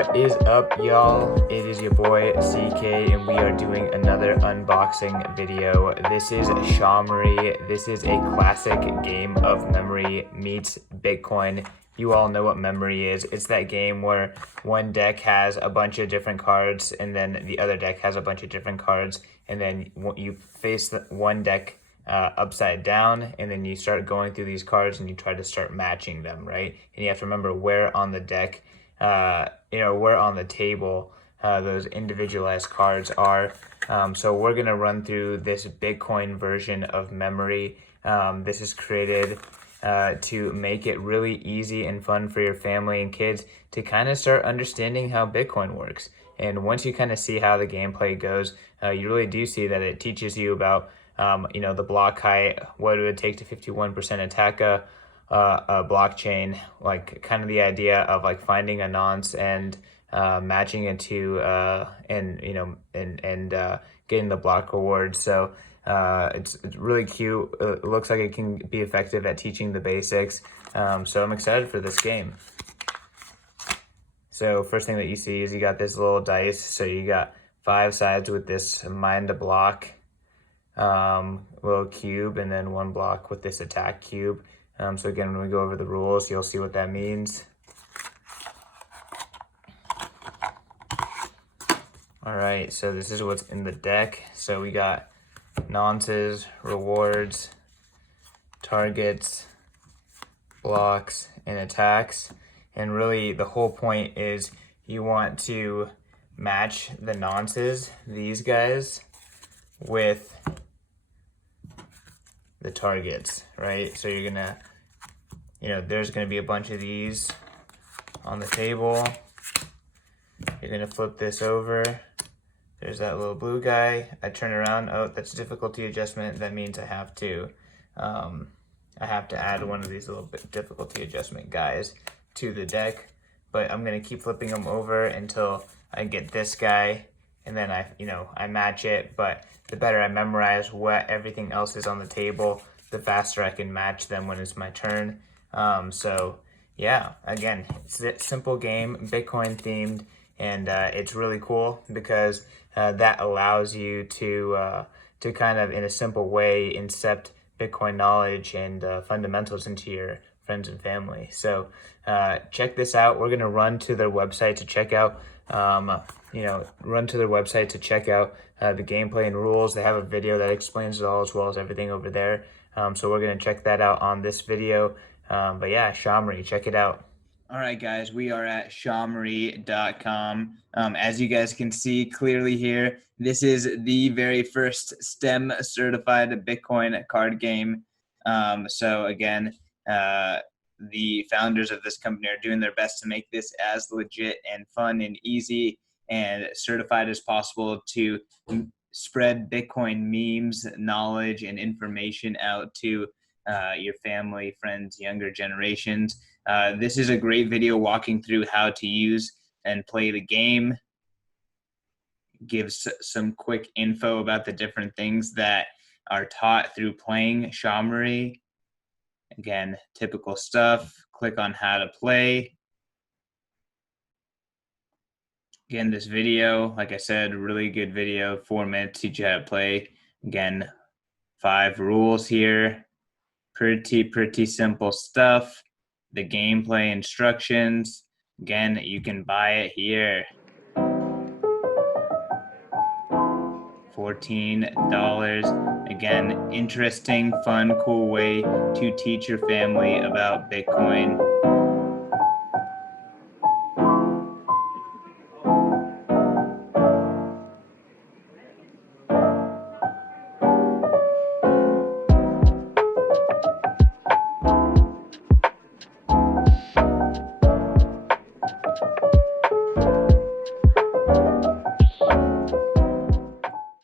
What is up, y'all? It is your boy CK, and we are doing another unboxing video. This is SHAmory. This is a classic game of memory meets Bitcoin. You all know what memory is. It's that game where one deck has a bunch of different cards, and then the other deck has a bunch of different cards, and then you face one deck upside down, and then you start going through these cards and you try to start matching them, right? And you have to remember where on the deck, where on the table those individualized cards are. So we're gonna run through this Bitcoin version of memory. This is created to make it really easy and fun for your family and kids to kind of start understanding how Bitcoin works. And once you kind of see how the gameplay goes, you really do see that it teaches you about the block height, what it would take to 51% attack a blockchain, like kind of the idea of like finding a nonce and matching it to getting the block reward. So it's really cute. It looks like it can be effective at teaching the basics. So I'm excited for this game. So first thing that you see is you got this little dice. So you got 5 sides with this mind a block little cube, and then 1 block with this attack cube. So again, when we go over the rules, you'll see what that means. All right, so this is what's in the deck. So we got nonces, rewards, targets, blocks, and attacks. And really the whole point is you want to match the nonces, these guys, with the targets, right? So you're gonna, there's gonna be a bunch of these on the table. You're gonna flip this over. There's that little blue guy. I turn around. Oh, that's difficulty adjustment. That means I have to add one of these little bit difficulty adjustment guys to the deck. But I'm gonna keep flipping them over until I get this guy, and then I match it. But the better I memorize what everything else is on the table, the faster I can match them when it's my turn. So yeah, again, it's a simple game, Bitcoin themed, and it's really cool because that allows you to kind of, in a simple way, incept Bitcoin knowledge and fundamentals into your friends and family. So check this out. We're gonna run to their website to check out the gameplay and rules. They have a video that explains it all, as well as everything over there. So we're gonna check that out on this video. But yeah, SHAmory, check it out. All right, guys, we are at SHAmory.com. As you guys can see clearly here, this is the very first STEM certified Bitcoin card game. So again, the founders of this company are doing their best to make this as legit and fun and easy and certified as possible to spread Bitcoin memes, knowledge, and information out to your family, friends, younger generations. This is a great video walking through how to use and play the game. Gives some quick info about the different things that are taught through playing SHAmory. Again, typical stuff. Click on how to play. Again, this video, like I said, really good video, 4 minutes, teach you how to play. Again, 5 rules here. Pretty simple stuff. The gameplay instructions. Again, you can buy it here. $14. Again, interesting, fun, cool way to teach your family about Bitcoin.